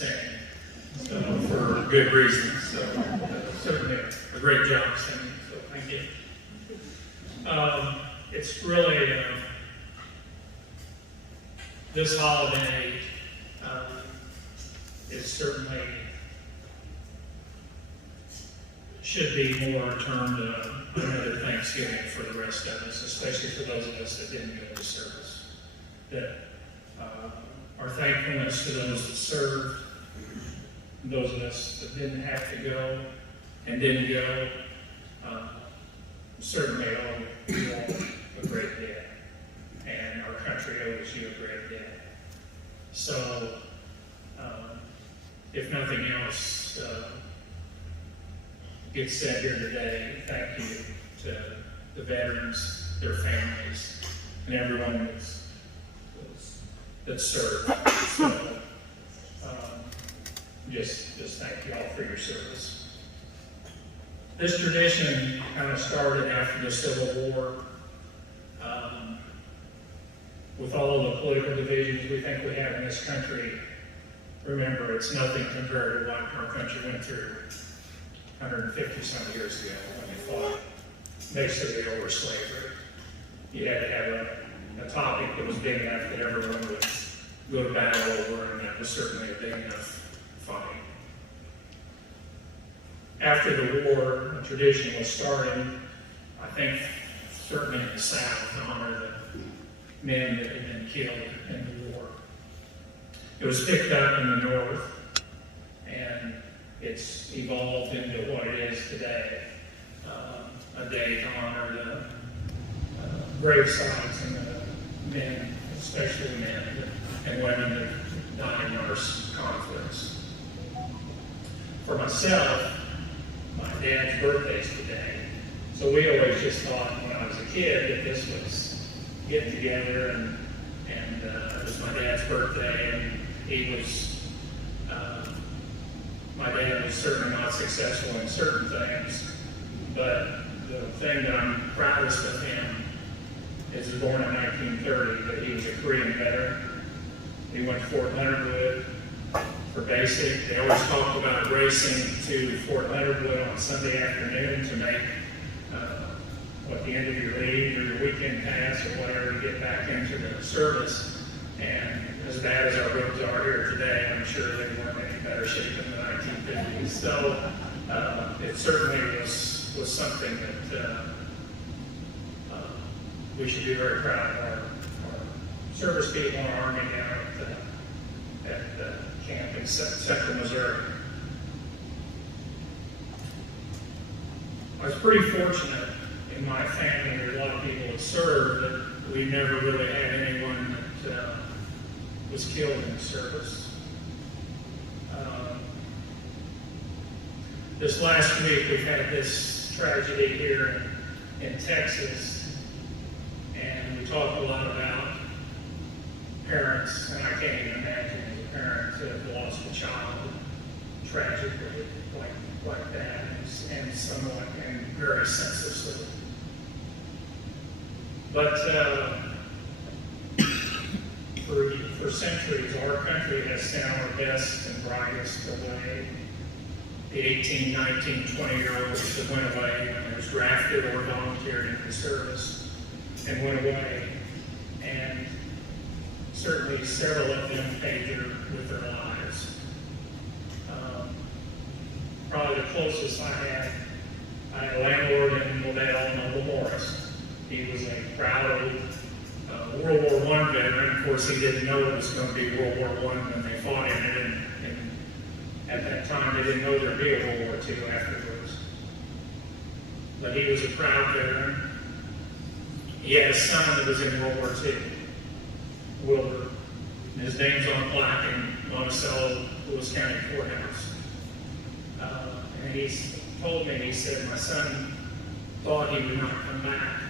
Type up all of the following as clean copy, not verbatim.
singing, so, for good reasons. So certainly a great job singing. So thank you. It's really this holiday is certainly should be more turned another Thanksgiving for the rest of us, especially for those of us that didn't go to service. That our thankfulness to those that served, those of us that didn't have to go and didn't go, certainly owe you all a great debt, and our country owes you a great debt. So, if nothing else gets said here today, thank you to the veterans, their families, and everyone that served. So, just thank you all for your service. This tradition kind of started after the Civil War. With all the political divisions we think we have in this country, remember, it's nothing compared to what our country went through 150-some years ago when they fought basically over slavery. You had to have a topic that was big enough that everyone would go to battle over, and that was certainly a big enough fight. After the war, a tradition was started, I think, certainly in the South, to honor the men that had been killed in the war. It was picked up in the North, and it's evolved into what it is today, a day to honor the gravesites and the men, especially men and women that died in our conflicts. For myself, my dad's birthday's today, so we always just thought when I was a kid that this was getting together and it was my dad's birthday, and he was, my dad was certainly not successful in certain things, but the thing that I'm proudest of him is he was born in 1930, but he was a Korean veteran. He went to Fort Leonard Wood for basic. They always talked about racing to Fort Leonard Wood on Sunday afternoon to make the end of your leave or your weekend pass or whatever to get back into the service. And as bad as our roads are here today, I'm sure they weren't in any better shape in the 1950s. So it certainly was something that we should be very proud of our service people and our Army down at the camp in Central Missouri. I was pretty fortunate in my family. There's a lot of people that served, but we never really had anyone that was killed in the service. This last week we've had this tragedy here in Texas, and we talked a lot about parents, and I can't even imagine as a parent to have lost a child tragically like that, and somewhat and very senselessly. But for centuries, our country has sent our best and brightest away. The 18, 19, 20-year-olds that went away when they was drafted or volunteered into the service and went away. And certainly several of them paid with their lives. Probably the closest I had a landlord in Liddell, Noble Morris. He was a proud old World War I veteran. Of course, he didn't know it was going to be World War I when they fought in it, and at that time they didn't know there'd be a World War II afterwards. But he was a proud veteran. He had a son that was in World War II, Wilbur. And his name's on a plaque in Monticello, Lewis County Courthouse. And he told me, he said, my son thought he would not come back.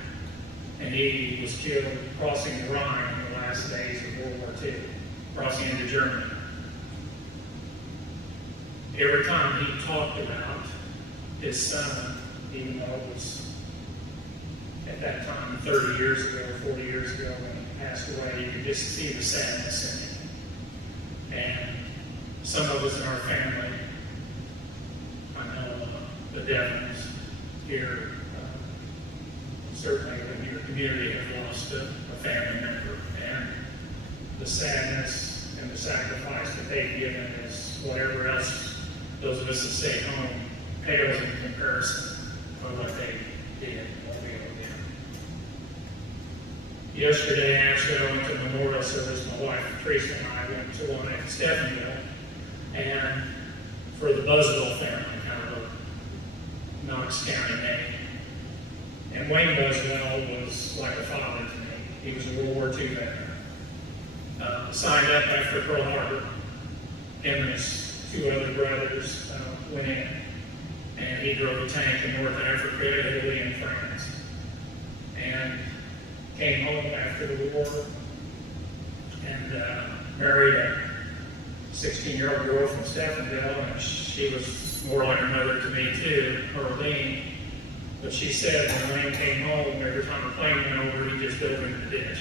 And he was killed crossing the Rhine in the last days of World War II, crossing into Germany. Every time he talked about his son, even though it was at that time 30 years ago, 40 years ago when he passed away, you could just see the sadness in him. And some of us in our family, I know the Devons here, certainly in your community have lost a family member, and the sadness and the sacrifice that they've given is whatever else those of us that stay home pales in comparison of what they did and what we owe them. Yesterday, actually, I went to a memorial service. My wife, Teresa, and I went to one at Stephenville, and for the Buzzville family, kind of a Knox County name. And Wayne Buzzwell was like a father to me. He was a World War II veteran. Signed up after Pearl Harbor. Him and his two other brothers went in, and he drove a tank in North Africa, Italy, and France. And came home after the war and married a 16-year-old girl from Stephenville, and she was more like her mother to me too, Arlene. But she said when Wayne came home, every time the plane went over, he just dove into the ditch,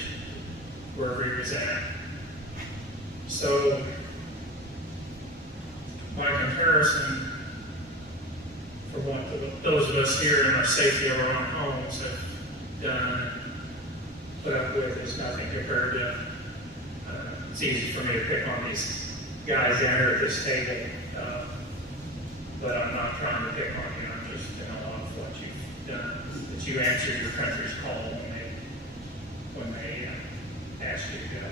wherever he was at. So, by comparison, for what those of us here in our safety of our own homes have done and put up with is nothing compared to, it's easy for me to pick on these guys down here at this table, but I'm not trying to pick on you. I'm just in awe of what you've done, that you answered your country's call when they asked you to go.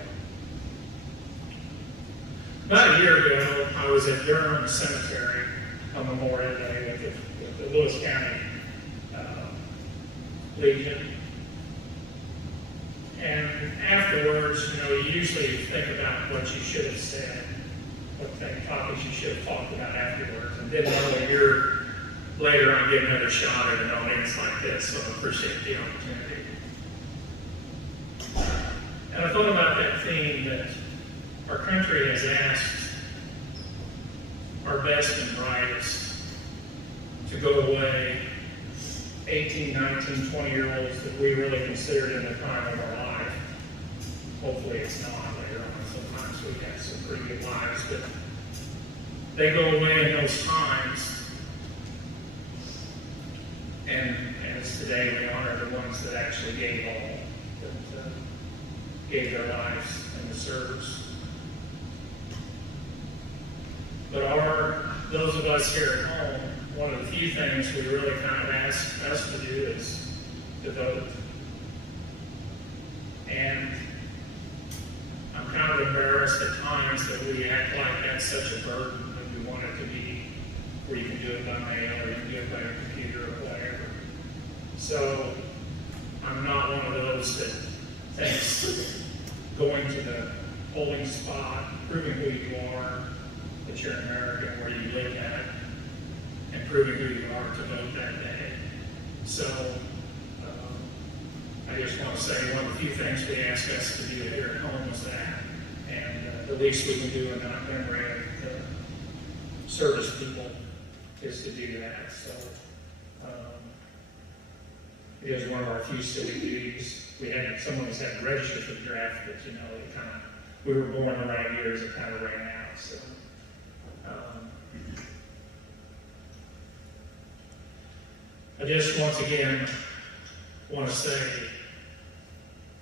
About a year ago, I was at Durham Cemetery on Memorial Day with the Lewis County Legion. And afterwards, you usually think about what you should have said, what topics you should have talked about afterwards. And didn't know a year later I'd get another shot at an audience like this, so I appreciate the opportunity. And I thought about that theme that our country has asked our best and brightest to go away, 18, 19, 20-year-olds that we really considered in the prime of our life. Hopefully it's not later on. Sometimes we have some pretty good lives, but they go away in those times. And as today we honor the ones that actually gave all, that gave their lives in the service. But those of us here at home, one of the few things we really kind of ask us to do is to vote. And I'm kind of embarrassed at times that we act like that's such a burden when we want it to be where you can do it by mail or you can do it by your computer or whatever. So I'm not one of those that thinks going to the polling spot, proving who you are, that you're an American, where you live at, and proving who you are to vote that day. So I just want to say one of the few things we ask us to do here at home is that, and the least we can do in that memory of the service people is to do that. So it is one of our few civic duties. Someone has had to register for the draft, but we were born in the right years, it kind of ran out. So. I just once again want to say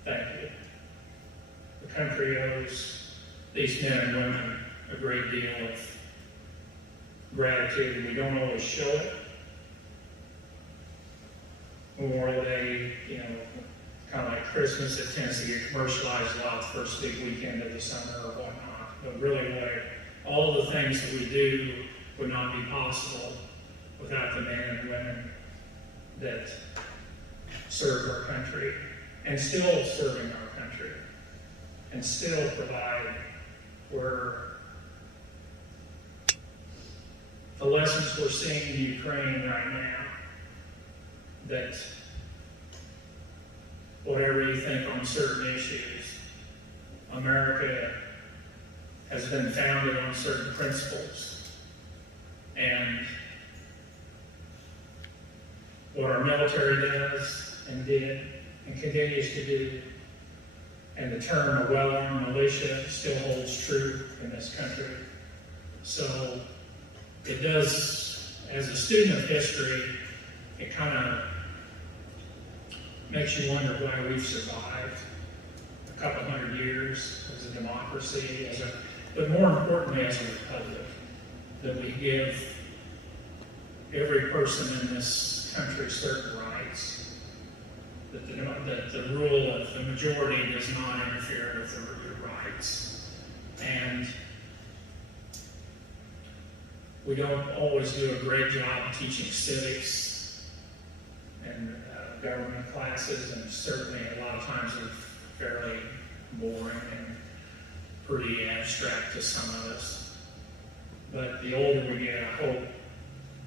thank you. The country owes these men and women a great deal of gratitude. We don't always show it. Memorial Day, kind of like Christmas, it tends to get commercialized a lot the first big weekend of the summer or whatnot. But really, all the things that we do would not be possible without the men and women that serve our country and still serving our country and still provide where the lessons we're seeing in Ukraine right now, that whatever you think on certain issues, America has been founded on certain principles. And what our military does and did and continues to do, and the term a well-armed militia still holds true in this country. So it does, as a student of history, it kind of makes you wonder why we've survived a couple hundred years as a democracy, but more importantly as a republic, that we give every person in this country certain rights, that the rule of the majority does not interfere with your rights. And we don't always do a great job teaching civics and government classes, and certainly a lot of times they're fairly boring and pretty abstract to some of us. But the older we get, I hope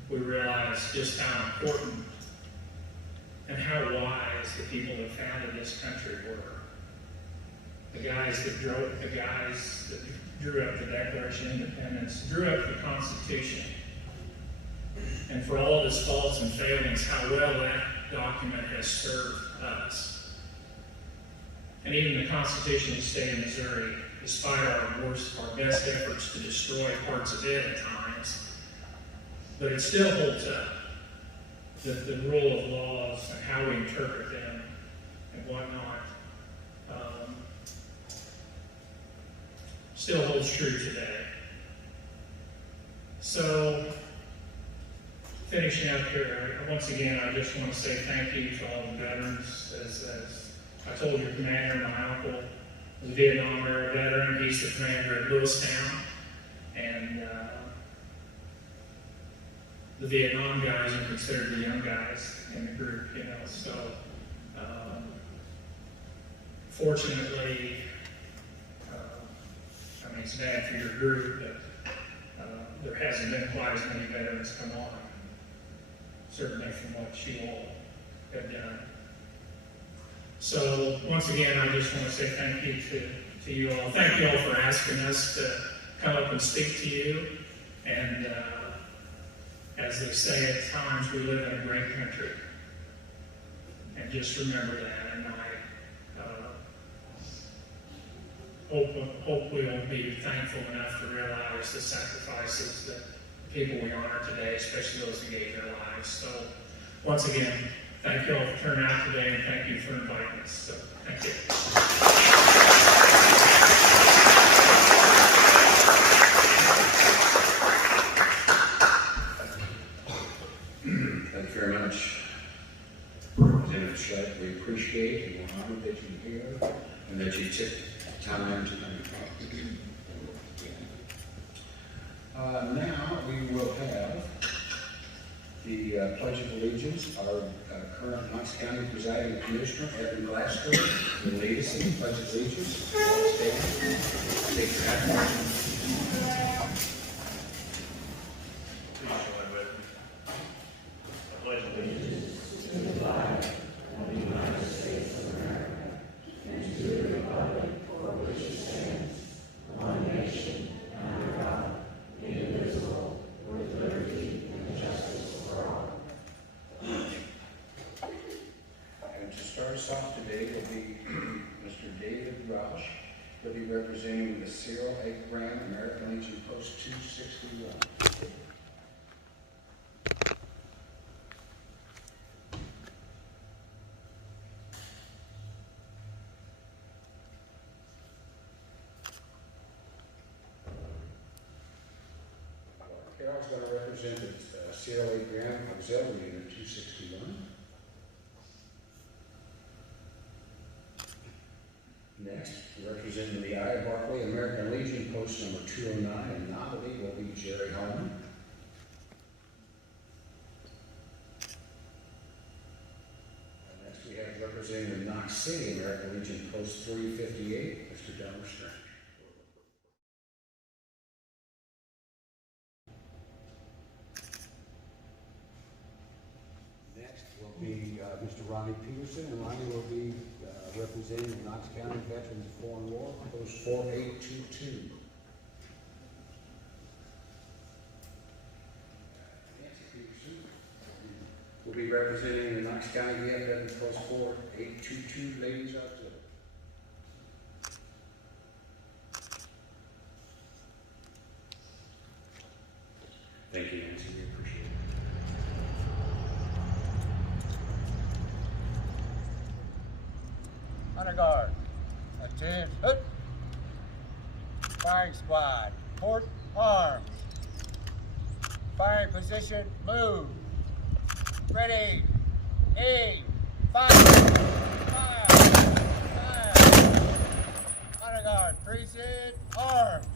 we realize just how important and how wise the people that founded this country were. The guys that drew up the Declaration of Independence, drew up the Constitution. And for all of its faults and failings, how well that document has served us. And even the Constitution of the state of Missouri, despite our best efforts to destroy parts of it at times, but it still holds up. The rule of laws and how we interpret them and whatnot still holds true today. So, finishing up here, once again, I just want to say thank you to all the veterans. As I told your commander, my uncle was a Vietnam era veteran. He's the commander at Lewistown. And the Vietnam guys are considered the young guys in the group, you know. So, fortunately, I mean, it's bad for your group, but there hasn't been quite as many veterans come on, certainly from what you all have done. So, once again, I just want to say thank you to you all. Thank you all for asking us to come up and speak to you. And as they say at times, we live in a great country. And just remember that. And I hope we'll be thankful enough to realize the sacrifices that people we honor today, especially those who gave their lives. So, once again, thank you all for turning out today, and thank you for inviting us. So, thank you. Thank you very much, Representative Schleck. We appreciate and we're honored that you're here and that you took time to come. Now we will have the Pledge of Allegiance. Our current Knox County Presiding Commissioner, Evan Glasgow, will lead us in the Pledge of Allegiance. Stand. Take your hat. Off today will be Mr. David Roush. He'll be representing the Cyril A. Graham American Legion Post 261. Carol's going to represent the Cyril A. Graham Auxiliary Unit 261. Next, representing the I. Barclay American Legion Post number 209 in Novelty will be Jerry Holman. Next, we have representing the Knox City American Legion Post 358, Mr. Delmer Strange. Next will be Mr. Ronnie Peterson, and Ronnie will be representing the Knox County Veterans of Foreign War, Post 4822. Nancy Peterson will be representing the Knox County VFW Post 4822, Ladies Auxiliary. Thank you, Nancy. We appreciate it. Honor guard, attend, hut. Firing squad, port arms. Firing position, move. Ready, aim, fire, fire, fire. Honor guard, precinct, arms.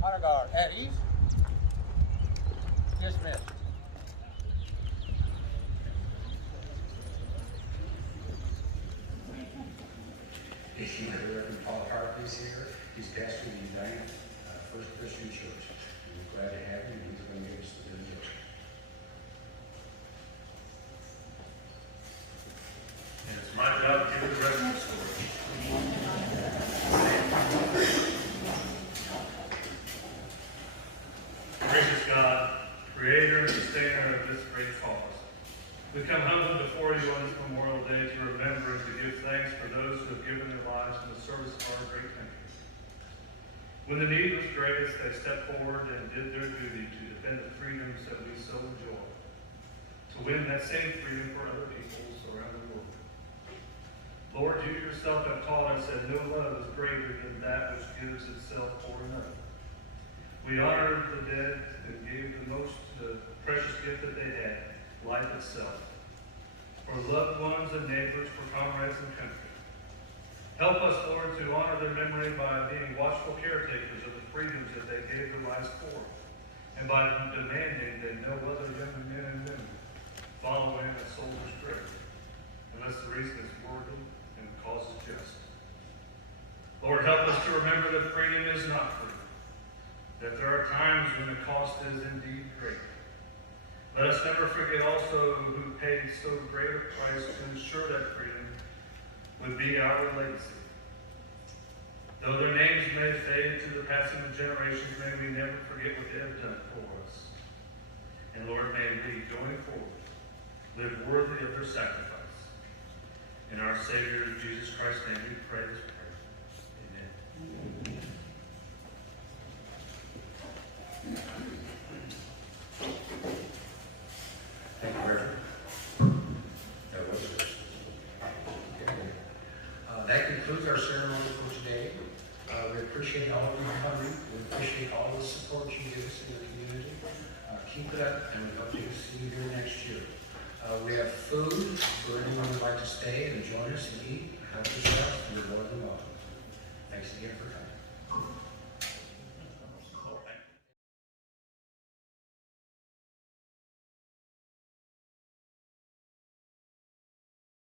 Honor guard, at ease. Dismissed. If you have Reverend Paul Hartley's here, he's pastor of the United First Christian Church. We're glad to have him, and he's going to give us the benediction. And it's my job to give the rest of the story. Gracious God, creator and sustainer of this great cause, we come humbly before you on this Memorial Day to remember and to give thanks for those who have given their lives in the service of our great country. When the need was greatest, they stepped forward and did their duty to defend the freedoms that we so enjoy, to win that same freedom for other peoples around the world. Lord, you yourself have taught us that no love is greater than that which gives itself for another. We honored the dead and gave the most precious gift that they had, life itself, for loved ones and neighbors, for comrades and country. Help us, Lord, to honor their memory by being watchful caretakers of the freedoms that they gave their lives for, and by demanding that no other young men and women follow in a soldier's grave, unless the reason is worthy and the cause is just. Lord, help us to remember that freedom is not free, that there are times when the cost is indeed great. Let us never forget also who paid so great a price to ensure that freedom would be our legacy. Though their names may fade to the passing of generations, may we never forget what they have done for us. And Lord, may we, going forward, live worthy of their sacrifice. In our Savior, Jesus Christ's name, we pray this prayer. Amen. Thank you, Reverend. That was it. Okay. That concludes our ceremony for today. We appreciate all of you coming. We appreciate all the support you give us in the community. Keep it up, and we hope to see you here next year. We have food for anyone who would like to stay and join us and eat. Help yourself. You're welcome.